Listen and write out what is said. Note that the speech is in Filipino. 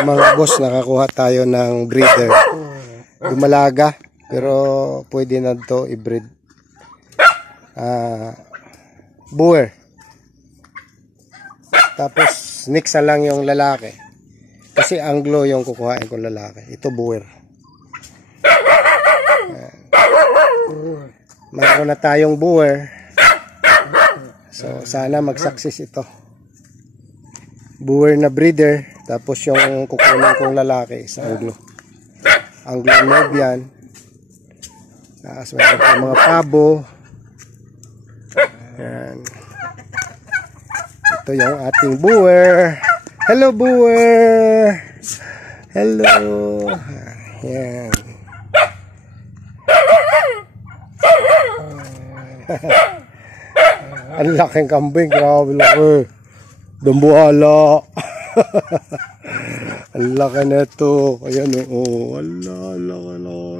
Mga boss, nakakuha tayo ng breeder. Dumalaga, pero pwede na to i-breed. Boer. Tapos next na lang yung lalaki. Kasi Anglo yung kukuhain ko lalaki. Ito Boer. Mayroon na tayong Boer. So sana mag-success ito. Boer na breeder. Tapos yung kukunin kong lalaki is Anglo. Anglo Nubian. Tapos mayroon pa mga pabo. Ayan. Ito yung ating Boer. Hello Boer. Hello. Ayan. Ang laking kambing. Grabe laki. Dambuhala. Ang laki na ito. Ayan o. Ala.